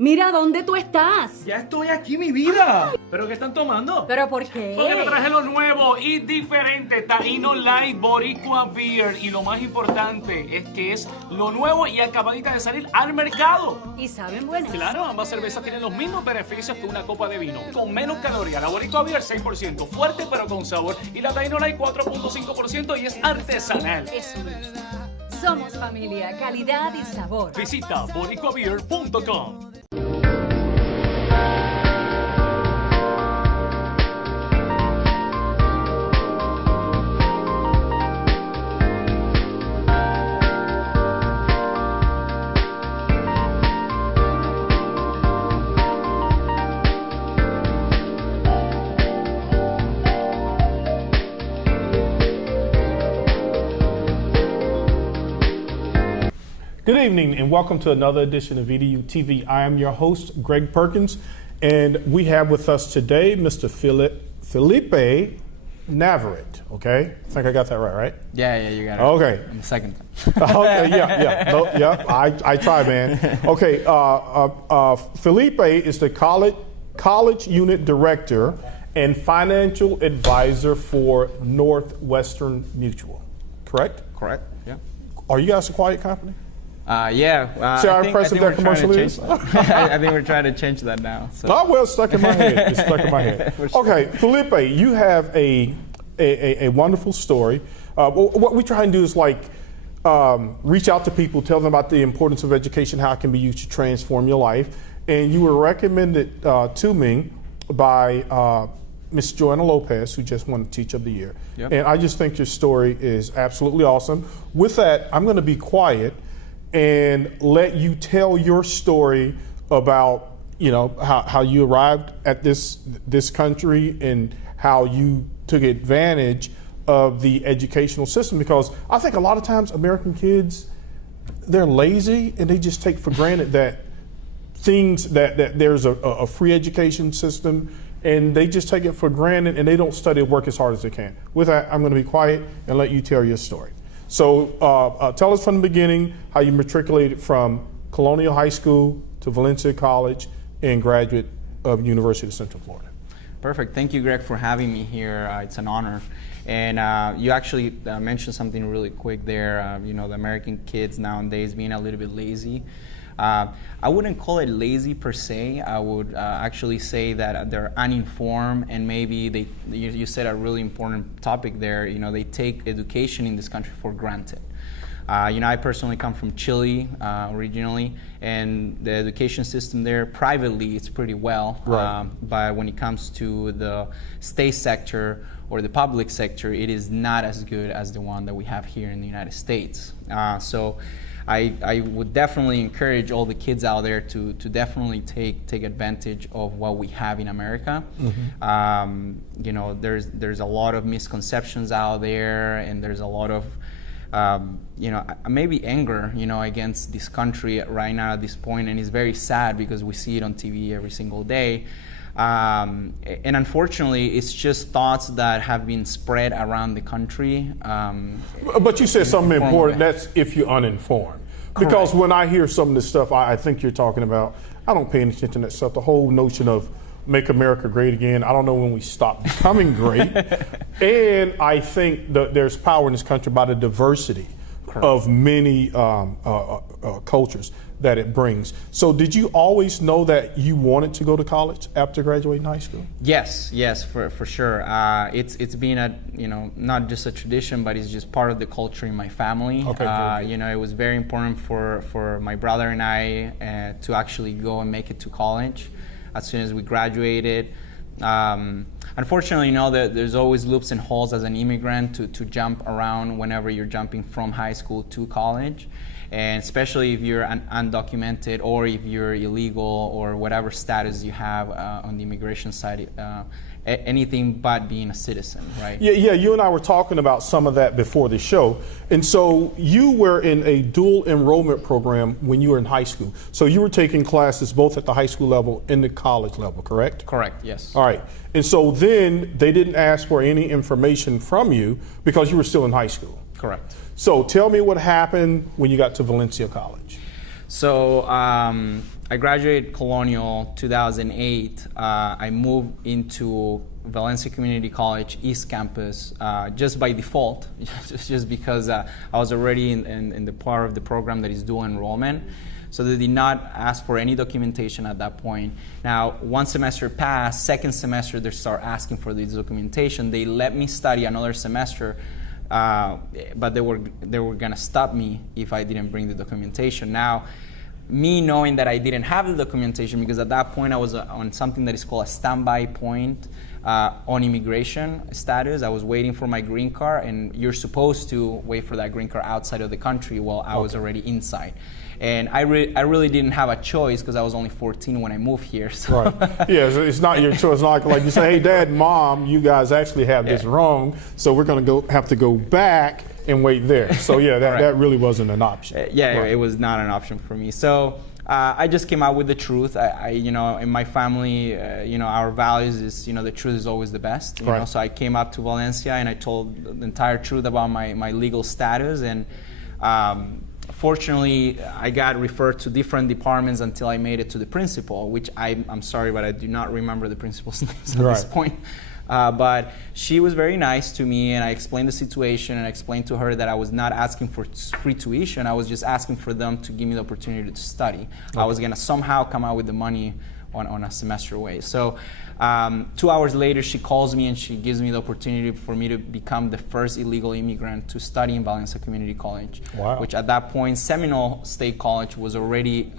Mira, ¿dónde tú estás? Ya estoy aquí, mi vida. ¿Pero qué están tomando? ¿Pero por qué? Porque me traje lo nuevo y diferente, Taíno Light Boricua Beer. Y lo más importante es que es lo nuevo y acabadita de salir al mercado. ¿Y saben buenas? Claro, ambas cervezas tienen los mismos beneficios que una copa de vino, con menos calorías. La Boricua Beer 6%, fuerte pero con sabor. Y la Taíno Light 4.5% y es artesanal. Eso me gusta. Somos familia, calidad y sabor. Visita boricuabeer.com. Good evening and welcome to another edition of EDuTV. I am your host, Greg Perkins, and we have with us today Mr. Felipe Navarette, okay? I think I got that right? Yeah, you got it. Okay. On the second time. Okay, yeah. No, yeah, I try, man. Okay, Felipe is the college unit director and financial advisor for Northwestern Mutual, correct? Correct, yeah. Are you guys a quiet company? Yeah. See how impressive that commercial is? I think we're trying to change that now. So. Oh, well, it's stuck in my head. It's stuck in my head. For sure. Okay, Felipe, you have a wonderful story. What we try and do is reach out to people, tell them about the importance of education, how it can be used to transform your life. And you were recommended to me by Ms. Joanna Lopez, who just won Teacher of the Year. Yep. And I just think your story is absolutely awesome. With that, I'm going to be quiet and let you tell your story about, you know, how you arrived at this country and how you took advantage of the educational system, because I think a lot of times American kids, they're lazy and they just take for granted that there's a free education system, and they just take it for granted and they don't study or work as hard as they can. With that, I'm going to be quiet and let you tell your story. So tell us from the beginning how you matriculated from Colonial High School to Valencia College and graduate of University of Central Florida. Perfect. Thank you, Greg, for having me here. It's an honor. And you actually mentioned something really quick there. You know, the American kids nowadays being a little bit lazy. I wouldn't call it lazy per se. I would actually say that they're uninformed, and maybe you said a really important topic there. You know, they take education in this country for granted. You know, I personally come from Chile originally, and the education system there privately it's pretty well. Right. But when it comes to the state sector or the public sector, it is not as good as the one that we have here in the United States. So I would definitely encourage all the kids out there to definitely take advantage of what we have in America. Mm-hmm. You know, there's a lot of misconceptions out there, and there's a lot of you know, maybe anger, you know, against this country right now at this point, and it's very sad because we see it on TV every single day. And unfortunately, it's just thoughts that have been spread around the country. But you said something important, that's if you're uninformed. Correct. Because when I hear some of this stuff I think you're talking about, I don't pay any attention to that stuff. The whole notion of make America great again, I don't know when we stop becoming great. And I think that there's power in this country by the diversity Correct. Of many cultures that it brings. So did you always know that you wanted to go to college after graduating high school? Yes, for sure. It's been a, you know, not just a tradition, but it's just part of the culture in my family. Okay, you know, it was very important for my brother and I to actually go and make it to college as soon as we graduated. Unfortunately, you know, there's always loops and holes as an immigrant to jump around whenever you're jumping from high school to college. And especially if you're undocumented or if you're illegal or whatever status you have on the immigration side, anything but being a citizen, right? Yeah, you and I were talking about some of that before the show. And so you were in a dual enrollment program when you were in high school. So you were taking classes both at the high school level and the college level, correct? Correct, yes. All right. And so then they didn't ask for any information from you because you were still in high school. Correct. So tell me what happened when you got to Valencia College. So I graduated Colonial 2008. I moved into Valencia Community College East Campus just by default, just because I was already in the part of the program that is dual enrollment. So they did not ask for any documentation at that point. Now, one semester passed, second semester they start asking for this documentation. They let me study another semester, but they were gonna stop me if I didn't bring the documentation. Now, me knowing that I didn't have the documentation, because at that point I was on something that is called a standby point on immigration status. I was waiting for my green card, and you're supposed to wait for that green card outside of the country. Well, I was already inside. And I really didn't have a choice because I was only 14 when I moved here. So. Right. Yeah, it's not your choice. It's not like you say, hey, Dad, Mom, you guys actually have this wrong, so we're going to have to go back and wait there. So, yeah, that really wasn't an option. It was not an option for me. So I just came out with the truth. In my family, our values is, the truth is always the best. You know? So I came up to Valencia and I told the entire truth about my legal status. And fortunately, I got referred to different departments until I made it to the principal, which I'm sorry, but I do not remember the principal's names at this point. But she was very nice to me, and I explained the situation, and I explained to her that I was not asking for free tuition. I was just asking for them to give me the opportunity to study. I was going to somehow come out with the money on a semester way. So 2 hours later, she calls me and she gives me the opportunity for me to become the first illegal immigrant to study in Valencia Community College, which at that point, Seminole State College was already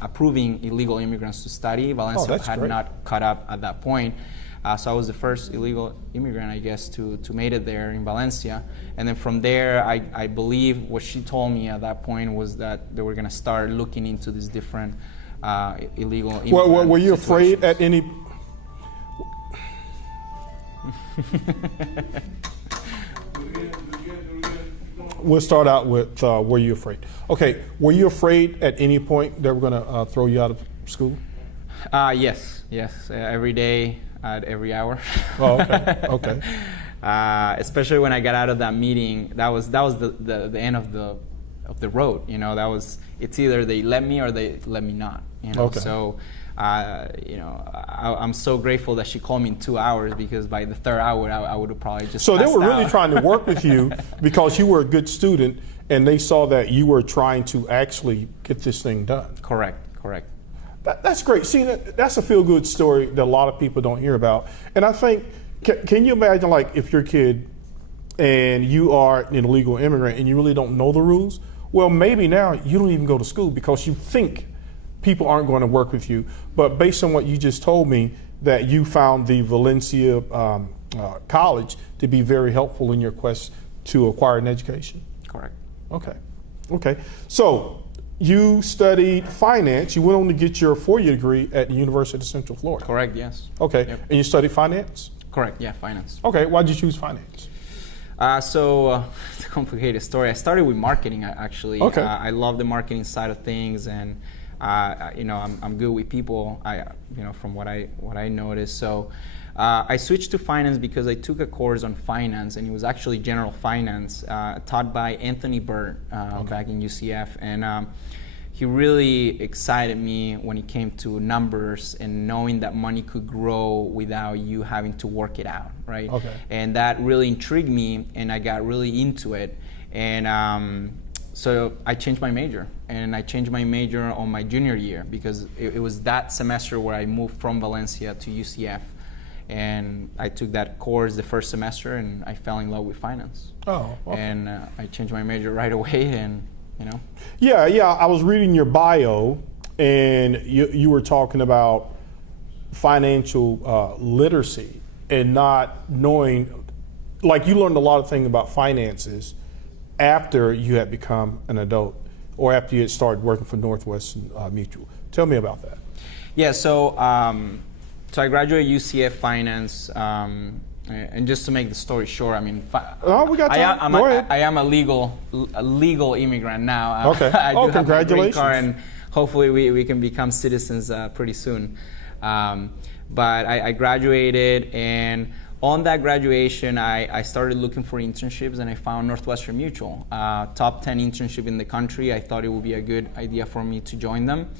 approving illegal immigrants to study. Valencia had not caught up at that point. So I was the first illegal immigrant, I guess, to made it there in Valencia. And then from there, I believe what she told me at that point was that they were going to start looking into these different illegal immigrant were you afraid at any... We'll start out with, were you afraid? Okay, were you afraid at any point they were going to throw you out of school? Yes. Every day. At every hour. Oh, okay. Especially when I got out of that meeting, that was the end of the road. It's either they let me or they let me not. So I'm so grateful that she called me in 2 hours, because by the third hour I would have probably just. So they were really out. trying to work with you because you were a good student, and they saw that you were trying to actually get this thing done. Correct. That's great. See, that's a feel-good story that a lot of people don't hear about. And I think, can you imagine, like, if you're a kid and you are an illegal immigrant and you really don't know the rules? Well, maybe now you don't even go to school because you think people aren't going to work with you. But based on what you just told me, that you found the Valencia College to be very helpful in your quest to acquire an education. Correct. Okay. So, you studied finance. You went on to get your 4-year degree at the University of Central Florida. Correct, yes. Okay, Yep. And you studied finance? Correct, yeah, finance. Okay, why did you choose finance? It's a complicated story. I started with marketing, actually. Okay. I love the marketing side of things, and I'm good with people. From what I noticed. So I switched to finance because I took a course on finance, and it was actually general finance, taught by Anthony Bird back in UCF, and he really excited me when it came to numbers and knowing that money could grow without you having to work it out, right? Okay. And that really intrigued me, and I got really into it. And so I changed my major, and I changed my major on my junior year because it was that semester where I moved from Valencia to UCF. And I took that course the first semester, and I fell in love with finance. Oh, okay. And I changed my major right away, and Yeah, I was reading your bio, and you were talking about financial literacy and not knowing, like you learned a lot of things about finances after you had become an adult or after you had started working for Northwestern Mutual. Tell me about that. Yeah, so I graduated UCF finance, and just to make the story short, I mean, we got time. Go ahead. I am a legal immigrant now. Okay. I do Congratulations. have my green card, and hopefully we can become citizens pretty soon. But I graduated, and on that graduation, I started looking for internships, and I found Northwestern Mutual, top 10 internship in the country. I thought it would be a good idea for me to join them.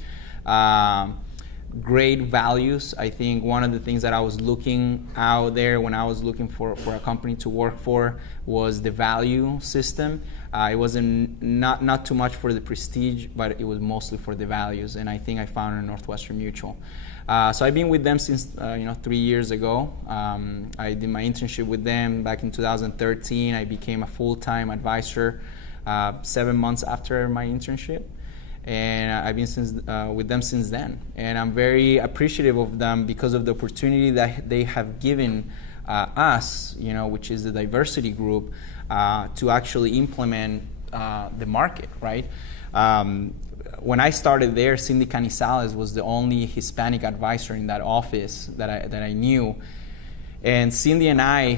Great values. I think one of the things that I was looking out there when I was looking for a company to work for was the value system. It wasn't not too much for the prestige, but it was mostly for the values, and I think I found it in Northwestern Mutual. So I've been with them since 3 years ago. I did my internship with them back in 2013. I became a full-time advisor 7 months after my internship. And I've been with them since then. And I'm very appreciative of them because of the opportunity that they have given us, which is the diversity group, to actually implement the market, right? When I started there, Cindy Canizales was the only Hispanic advisor in that office that I knew. And Cindy and I,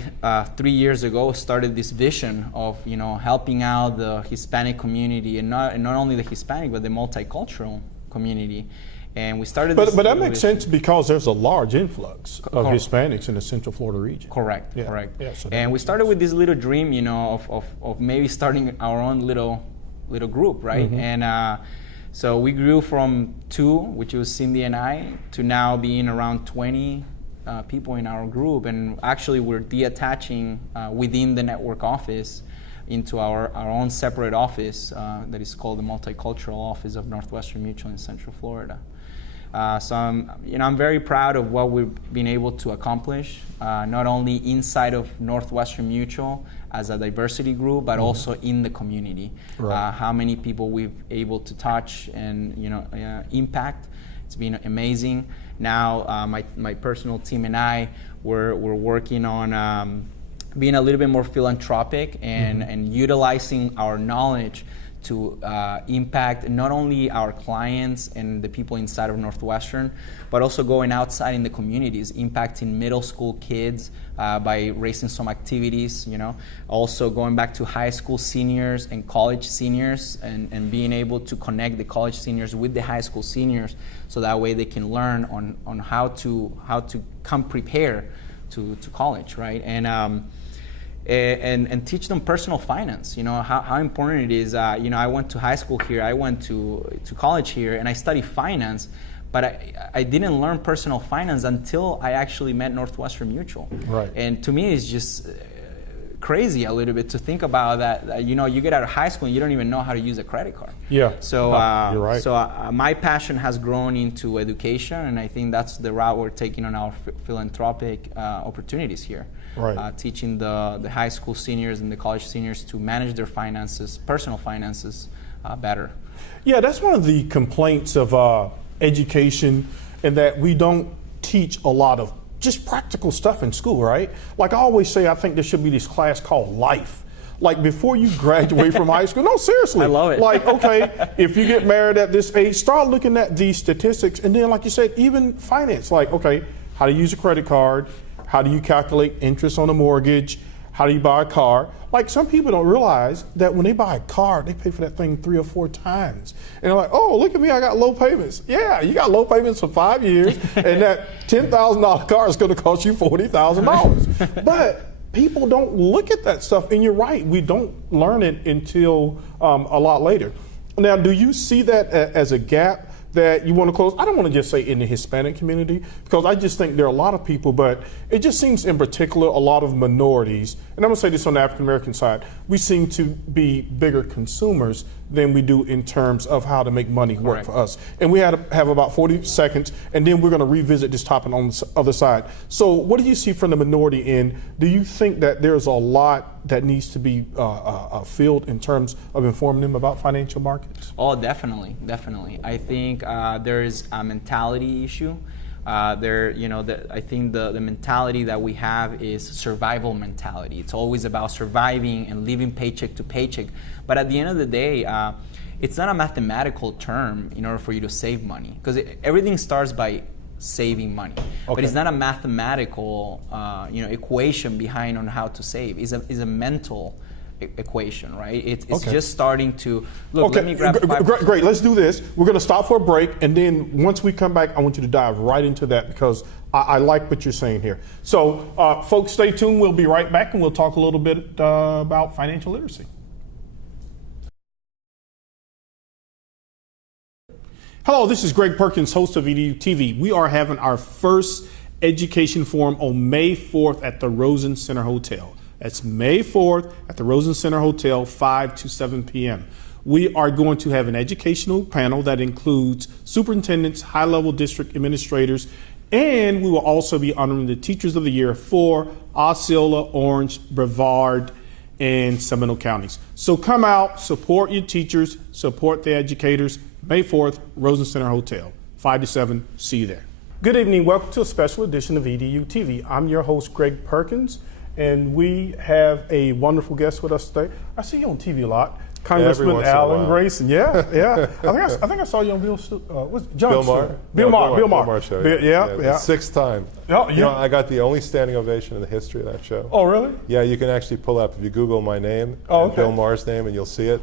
3 years ago, started this vision of helping out the Hispanic community, and not only the Hispanic, but the multicultural community. And we started. But that makes sense because there's a large influx of Hispanics in the Central Florida region. Correct. Yeah. Correct. Yeah, so and we started with this little dream, of maybe starting our own little group, right? Mm-hmm. And so we grew from 2, which was Cindy and I, to now being around 20. People in our group, and actually we're detaching within the network office into our own separate office that is called the Multicultural Office of Northwestern Mutual in Central Florida. So I'm very proud of what we've been able to accomplish, not only inside of Northwestern Mutual as a diversity group, but also in the community. Right. How many people we've able to touch and impact. It's been amazing. Now my personal team and I we're working on being a little bit more philanthropic and utilizing our knowledge to impact not only our clients and the people inside of Northwestern, but also going outside in the communities, impacting middle school kids by raising some activities, also going back to high school seniors and college seniors and being able to connect the college seniors with the high school seniors so that way they can learn on how to come prepared to college, right? And teach them personal finance, how important it is. I went to high school here, I went to college here, and I studied finance, but I didn't learn personal finance until I actually met Northwestern Mutual. Right. And to me, it's just crazy a little bit to think about that. You get out of high school and you don't even know how to use a credit card. Yeah. So you're right. So my passion has grown into education, and I think that's the route we're taking on our philanthropic opportunities here. Right. Teaching the high school seniors and the college seniors to manage their finances, personal finances, better. Yeah, that's one of the complaints of education, in that we don't teach a lot of just practical stuff in school, right? Like I always say, I think there should be this class called life. Like before you graduate from high school, no, seriously. I love it. Like, okay, if you get married at this age, start looking at these statistics. And then, like you said, even finance, like, okay, how to use a credit card, how do you calculate interest on a mortgage, how do you buy a car? Like some people don't realize that when they buy a car, they pay for that thing 3 or 4 times. And they're like, oh, look at me, I got low payments. Yeah, you got low payments for 5 years, and that $10,000 car is going to cost you $40,000. But people don't look at that stuff, and you're right, we don't learn it until a lot later. Now, do you see that as a gap that you want to close? I don't want to just say in the Hispanic community, because I just think there are a lot of people, but it just seems in particular a lot of minorities, and I'm going to say this on the African American side, we seem to be bigger consumers than we do in terms of how to make money work for us. And we have about 40 seconds, and then we're going to revisit this topic on the other side. So what do you see from the minority end? Do you think that there's a lot that needs to be filled in terms of informing them about financial markets? Oh, definitely. I think there is a mentality issue. I think the mentality that we have is survival mentality. It's always about surviving and living paycheck to paycheck. But at the end of the day, it's not a mathematical term in order for you to save money, because everything starts by saving money. Okay. But it's not a mathematical equation behind on how to save. It's a mental equation, right? It's just starting to look. Okay. Let me grab Great. Let's do this. We're going to stop for a break, and then once we come back, I want you to dive right into that, because I like what you're saying here. So, folks, stay tuned. We'll be right back, and we'll talk a little bit about financial literacy. Hello, this is Greg Perkins, host of EDuTV. We are having our first education forum on May 4th at the Rosen Center Hotel. That's May 4th at the Rosen Center Hotel, 5 to 7 p.m. We are going to have an educational panel that includes superintendents, high-level district administrators, and we will also be honoring the Teachers of the Year for Osceola, Orange, Brevard, and Seminole counties. So come out, support your teachers, support the educators. May 4th, Rosen Center Hotel, 5 to 7. See you there. Good evening. Welcome to a special edition of EDuTV. I'm your host, Greg Perkins, and we have a wonderful guest with us today. I see you on TV a lot. Congressman Alan Grayson. Yeah. I think I saw you on Bill Maher show. Yeah. Sixth time. Oh, yeah. You know, I got the only standing ovation in the history of that show. Oh, really? Yeah, you can actually pull up if you Google my name and Bill Maher's name, and you'll see it.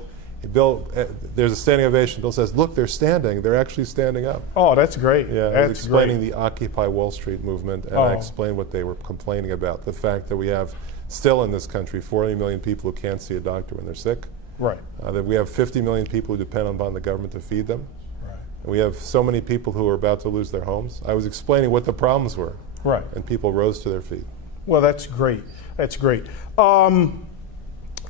Bill, there's a standing ovation. Bill says, "Look, they're standing. They're actually standing up." Oh, that's great. Yeah, that's I was explaining great. the Occupy Wall Street movement, and I explained what they were complaining about. The fact that we have still in this country 40 million people who can't see a doctor when they're sick. Right. That we have 50 million people who depend upon the government to feed them. Right. And we have so many people who are about to lose their homes. I was explaining what the problems were. Right. And people rose to their feet. Well, that's great. That's great.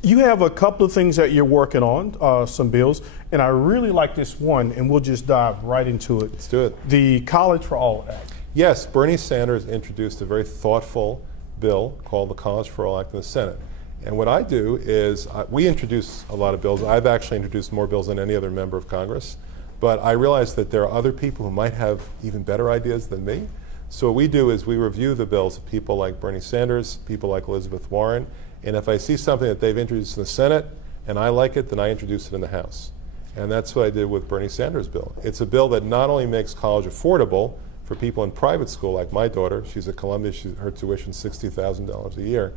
You have a couple of things that you're working on, some bills, and I really like this one, and we'll just dive right into it. Let's do it. The College for All Act. Yes, Bernie Sanders introduced a very thoughtful bill called the College for All Act in the Senate. And what I do is, we introduce a lot of bills. I've actually introduced more bills than any other member of Congress. But I realize that there are other people who might have even better ideas than me. So what we do is we review the bills of people like Bernie Sanders, people like Elizabeth Warren, and if I see something that they've introduced in the Senate and I like it, then I introduce it in the House. And that's what I did with Bernie Sanders' bill. It's a bill that not only makes college affordable for people in private school, like my daughter. She's at Columbia, her tuition's $60,000 a year.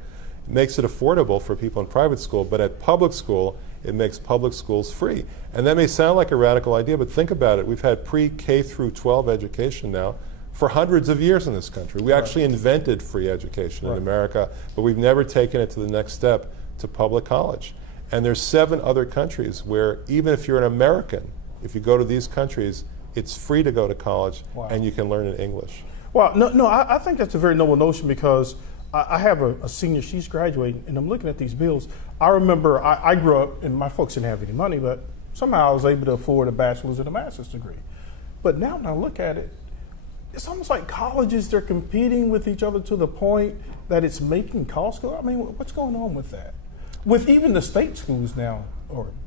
It makes it affordable for people in private school, but at public school, it makes public schools free. And that may sound like a radical idea, but think about it. We've had pre-K through 12 education now for hundreds of years in this country. We actually invented free education in America, but we've never taken it to the next step to public college. And there's 7 other countries where even if you're an American, if you go to these countries, it's free to go to college and you can learn in English. Well, I think that's a very noble notion because I have a senior, she's graduating, and I'm looking at these bills. I remember I grew up, and my folks didn't have any money, but somehow I was able to afford a bachelor's and a master's degree. But now when I look at it, it's almost like colleges, they're competing with each other to the point that it's making costs go. I mean, what's going on with that? With even the state schools now?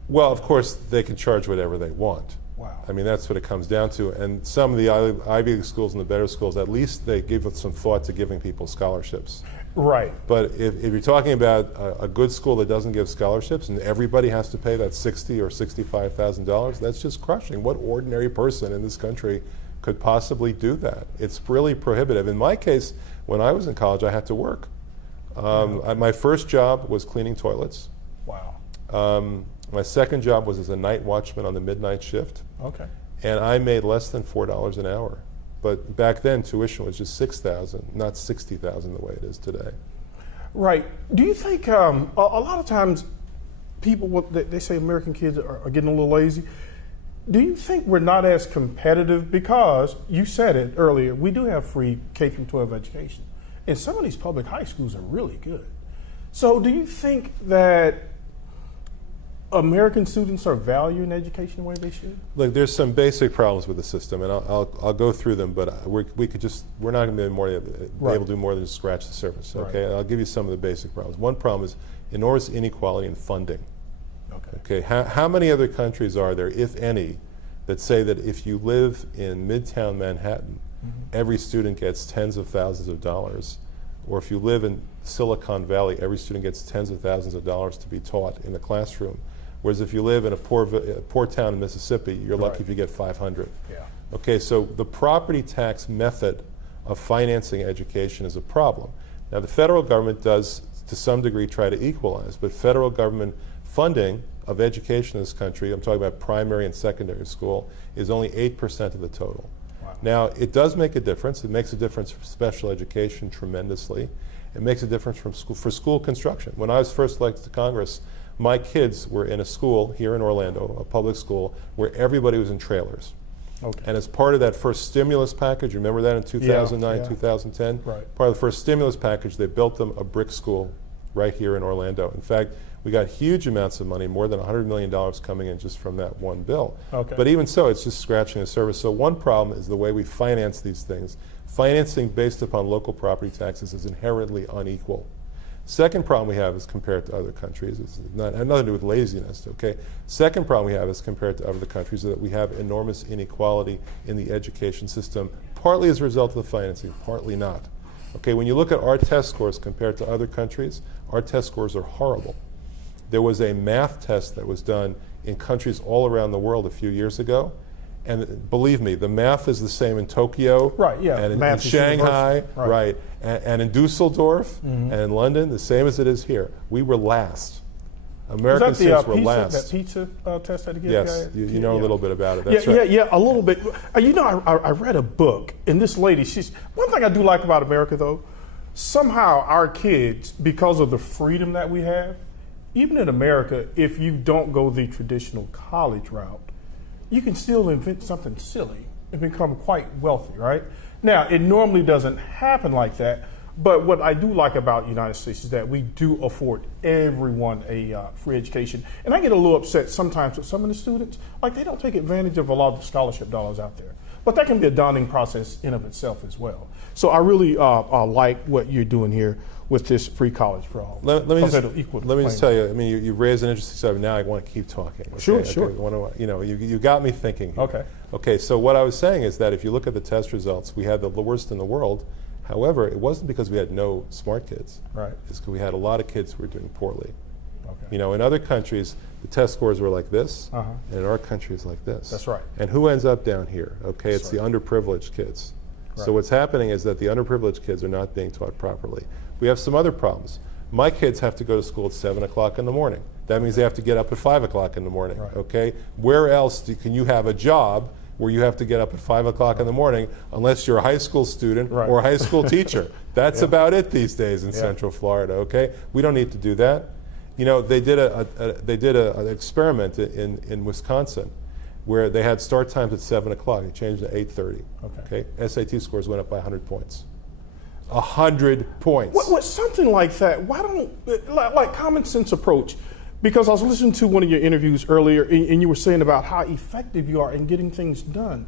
Well, of course, they can charge whatever they want. Wow. I mean, that's what it comes down to. And some of the Ivy League schools and the better schools, at least they give it some thought to giving people scholarships. Right. But if you're talking about a good school that doesn't give scholarships and everybody has to pay that $60,000 or $65,000, that's just crushing. What ordinary person in this country could possibly do that? It's really prohibitive. In my case, when I was in college, I had to work. My first job was cleaning toilets. Wow. My second job was as a night watchman on the midnight shift. Okay. And I made less than $4 an hour. But back then, tuition was just $6,000, not $60,000 the way it is today. Right. Do you think a lot of times people, they say American kids are getting a little lazy. Do you think we're not as competitive because, you said it earlier, we do have free K through 12 education. And some of these public high schools are really good. So do you think that American students are valuing education the way they should? Look, there's some basic problems with the system, and I'll go through them, but we're not going to be able to do more than just scratch the surface. Okay, I'll give you some of the basic problems. One problem is enormous inequality in funding. Okay, how many other countries are there, if any, that say that if you live in Midtown Manhattan, every student gets tens of thousands of dollars, or if you live in Silicon Valley, every student gets tens of thousands of dollars to be taught in the classroom? Whereas if you live in a poor town in Mississippi, you're lucky if you get 500. Yeah. Okay, so the property tax method of financing education is a problem. Now the federal government does, to some degree, try to equalize, but federal government funding of education in this country, I'm talking about primary and secondary school, is only 8% of the total. Wow. Now it does make a difference. It makes a difference for special education tremendously. It makes a difference for school construction. When I was first elected to Congress, my kids were in a school here in Orlando, a public school, where everybody was in trailers. Okay. And as part of that first stimulus package, remember that in 2009, yeah. 2010? Right. Part of the first stimulus package, they built them a brick school right here in Orlando. In fact, we got huge amounts of money, more than $100 million coming in just from that one bill. Okay. But even so, it's just scratching the surface. So one problem is the way we finance these things. Financing based upon local property taxes is inherently unequal. Second problem we have is compared to other countries, it's not, had nothing to do with laziness, okay? Second problem we have is compared to other countries is that we have enormous inequality in the education system, partly as a result of the financing, partly not. Okay, when you look at our test scores compared to other countries, our test scores are horrible. There was a math test that was done in countries all around the world a few years ago, and believe me, the math is the same in Tokyo, Right, yeah, and in math is Shanghai, universal. Right. right, and in Dusseldorf, and in London, the same as it is here. We were last. American Was that the students were last. that pizza test that again? Yes, you know a little bit about it. That's yeah, right. yeah, a little bit. You know, I read a book, and this lady, one thing I do like about America, though, somehow our kids, because of the freedom that we have, even in America, if you don't go the traditional college route, you can still invent something silly and become quite wealthy, right? Now, it normally doesn't happen like that, but what I do like about the United States is that we do afford everyone a free education. And I get a little upset sometimes with some of the students, like they don't take advantage of a lot of the scholarship dollars out there. But that can be a daunting process in of itself as well. So I really like what you're doing here with this free college for all. Let me just tell you, I mean, you've raised an interesting subject. Now I want to keep talking. Okay? Sure, Okay, sure. You got me thinking here. Okay. Okay, so what I was saying is that if you look at the test results, we had the worst in the world. However, it wasn't because we had no smart kids. Right. It's because we had a lot of kids who were doing poorly. Okay. You know, in other countries, the test scores were like this, and in our country it's like this. That's right. And who ends up down here? Okay, it's That's the underprivileged kids. Right. So what's happening is that the underprivileged kids are not being taught properly. We have some other problems. My kids have to go to school at 7 o'clock in the morning. That means they have to get up at 5 o'clock in the morning, Right. okay? Where else can you have a job where you have to get up at 5 o'clock in the morning unless you're a high school student Right. or a high school teacher? That's Yeah. about it these days in Yeah. Central Florida, okay? We don't need to do that. You know, they did an experiment in Wisconsin where they had start times at 7 o'clock. They changed to 8:30. Okay. SAT scores went up by 100 points. 100 points. What something like that? Why don't like common sense approach? Because I was listening to one of your interviews earlier, and you were saying about how effective you are in getting things done.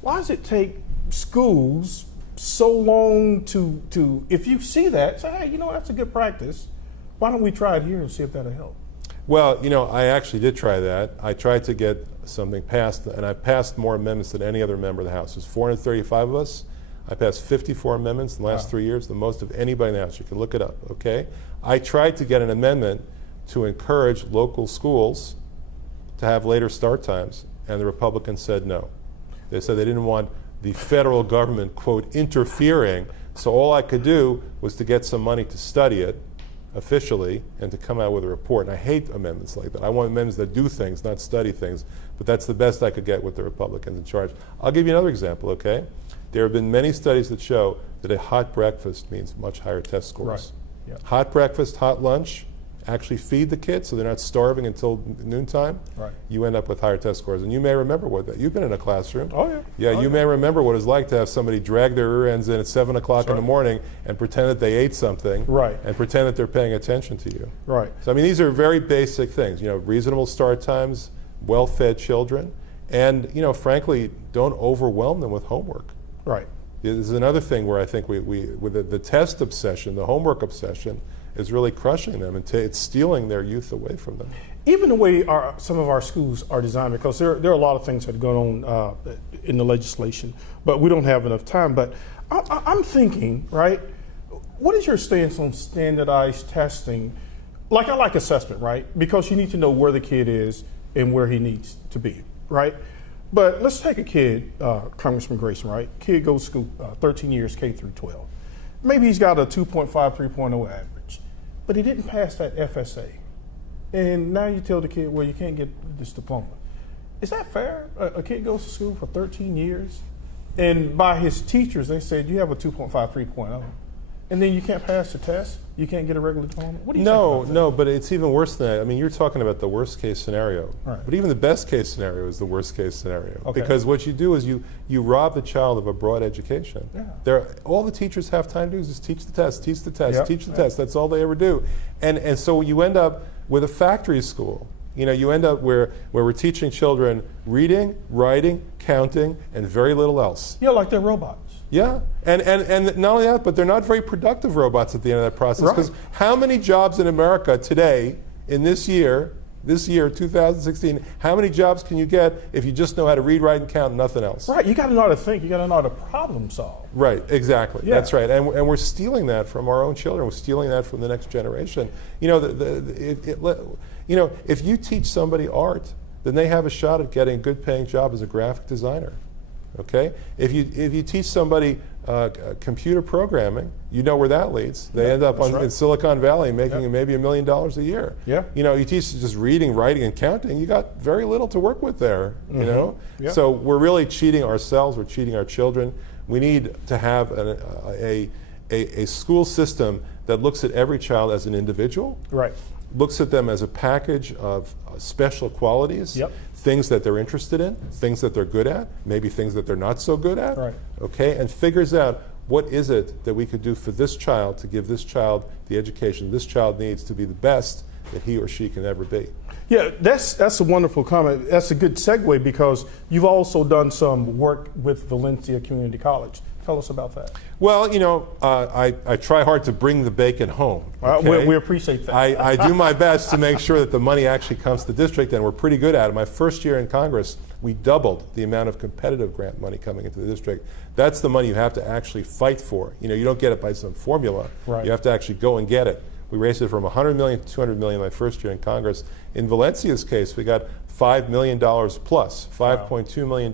Why does it take schools so long to if you see that, say, hey, you know, that's a good practice. Why don't we try it here and see if that'll help? Well, you know, I actually did try that. I tried to get something passed, and I passed more amendments than any other member of the House. There's 435 of us. I passed 54 amendments in the last 3 years, the most of anybody in the House. You can look it up, okay? I tried to get an amendment to encourage local schools to have later start times, and the Republicans said no. They said they didn't want the federal government, quote, interfering, so all I could do was to get some money to study it officially and to come out with a report. And I hate amendments like that. I want amendments that do things, not study things, but that's the best I could get with the Republicans in charge. I'll give you another example, okay? There have been many studies that show that a hot breakfast means much higher test scores. Right. Yeah. Hot breakfast, hot lunch, actually feed the kids so they're not starving until noontime. Right. You end up with higher test scores. And you may remember what that, you've been in a classroom. Oh, yeah. Yeah, Oh, you may remember what it's like to have somebody drag their rear ends in at 7 o'clock in the morning and pretend that they ate something. Right. And pretend that they're paying attention to you. Right. So, I mean, these are very basic things. You know, reasonable start times, well-fed children, and, you know, frankly, don't overwhelm them with homework. Right. This is another thing where I think we with the test obsession, the homework obsession, is really crushing them, and it's stealing their youth away from them. Even the way some of our schools are designed, because there are a lot of things that are going on in the legislation, but we don't have enough time. But I'm thinking, right, what is your stance on standardized testing? Like, I like assessment, right? Because you need to know where the kid is and where he needs to be, right? But let's take a kid, Congressman Grayson, right? Kid goes to school 13 years, K through 12. Maybe he's got a 2.5, 3.0 average, but he didn't pass that FSA. And now you tell the kid, well, you can't get this diploma. Is that fair? A kid goes to school for 13 years, and by his teachers, they said, you have a 2.5, 3.0. and then you can't pass the test? You can't get a regular diploma? What do you think about that? No, but it's even worse than that. I mean, you're talking about the worst case scenario. Right. But even the best case scenario is the worst case scenario. Okay. Because what you do is you rob the child of a broad education. Yeah. All the teachers have time to do is just teach the test, teach the test, Yep. teach the test. That's all they ever do. And so you end up with a factory school. You end up where we're teaching children reading, writing, counting, and very little else. Yeah, like they're robots. Yeah, and not only that, but they're not very productive robots at the end of that process. Right. Because how many jobs in America today, in this year, 2016, how many jobs can you get if you just know how to read, write, and count and nothing else? Right, you got to know how to think. You got to know how to problem solve. Right, exactly. Yeah. That's right. And we're stealing that from our own children. We're stealing that from the next generation. If you teach somebody art, then they have a shot at getting a good paying job as a graphic designer. Okay? If you teach somebody computer programming, you know where that leads. They end up in Silicon Valley making maybe $1 million a year. Yeah. You teach just reading, writing, and counting, you got very little to work with there. You know? Yeah. So we're really cheating ourselves, we're cheating our children. We need to have a school system that looks at every child as an individual. Right. Looks at them as a package of special qualities, Yep. things that they're interested in, things that they're good at, maybe things that they're not so good at, Right. okay, and figures out what is it that we could do for this child to give this child the education this child needs to be the best that he or she can ever be. Yeah, that's a wonderful comment. That's a good segue because you've also done some work with Valencia Community College. Tell us about that. Well, I try hard to bring the bacon home. Okay? We appreciate that. I do my best to make sure that the money actually comes to the district, and we're pretty good at it. My first year in Congress, we doubled the amount of competitive grant money coming into the district. That's the money you have to actually fight for. You don't get it by some formula. Right. You have to actually go and get it. We raised it from $100 million to $200 million my first year in Congress. In Valencia's case, we got $5 million plus, $5.2 million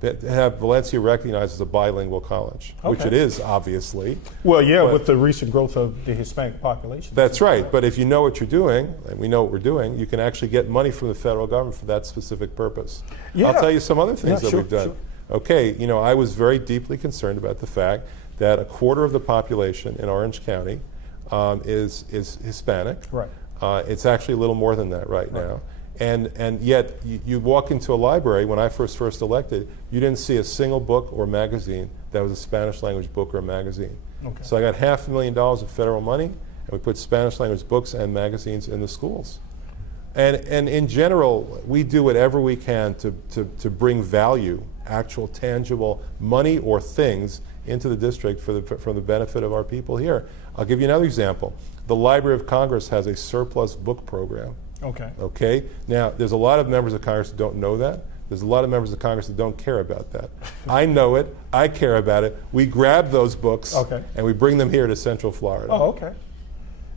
that have Valencia recognized as a bilingual college, which it is, obviously. Well, yeah, with the recent growth of the Hispanic population. That's right. But if you know what you're doing, and we know what we're doing, you can actually get money from the federal government for that specific purpose. Yeah. I'll tell you some other things that sure, we've done. sure. Okay, I was very deeply concerned about the fact that a quarter of the population in Orange County is Hispanic. Right. It's actually a little more than that right now. And yet, you walk into a library, when I first elected, you didn't see a single book or magazine that was a Spanish language book or magazine. Okay. So I got $500,000 of federal money, and we put Spanish language books and magazines in the schools. And in general, we do whatever we can to bring value, actual tangible money or things into the district for the benefit of our people here. I'll give you another example. The Library of Congress has a surplus book program. Okay. Now, there's a lot of members of Congress that don't know that. There's a lot of members of Congress that don't care about that. I know it. I care about it. We grab those books and we bring them here to Central Florida. Oh, okay.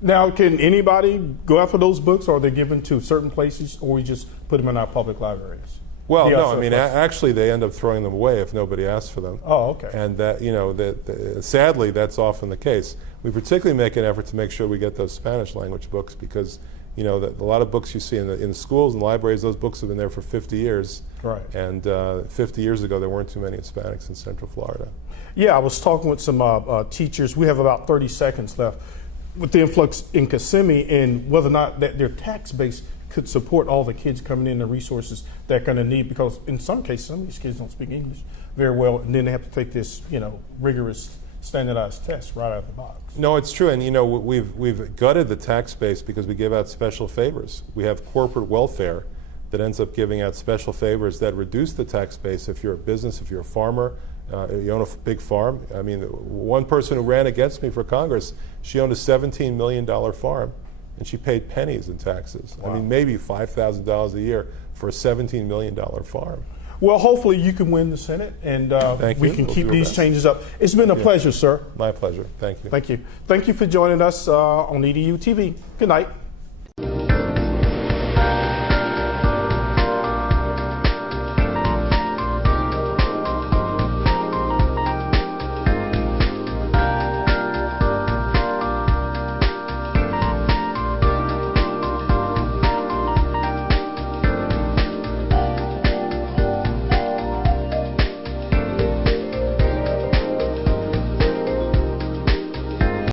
Now, can anybody go after those books, or are they given to certain places, or we just put them in our public libraries? Well, no, I mean, actually, they end up throwing them away if nobody asks for them. Oh, okay. And sadly, that's often the case. We particularly make an effort to make sure we get those Spanish language books because a lot of books you see in the schools and libraries, those books have been there for 50 years. Right. And 50 years ago, there weren't too many Hispanics in Central Florida. Yeah, I was talking with some teachers. We have about 30 seconds left. With the influx in Kissimmee and whether or not that their tax base could support all the kids coming in, the resources they're going to need, because in some cases, some of these kids don't speak English very well, and then they have to take this, rigorous standardized test right out of the box. No, it's true, and we've gutted the tax base because we give out special favors. We have corporate welfare that ends up giving out special favors that reduce the tax base if you're a business, if you're a farmer, you own a big farm. I mean, one person who ran against me for Congress, she owned a $17 million farm, and she paid pennies in taxes. Wow. I mean, maybe $5,000 a year for a $17 million farm. Well, hopefully you can win the Senate, and we can keep these changes up. It's been a pleasure, sir. My pleasure. Thank you. Thank you. Thank you for joining us on EDuTV. Good night.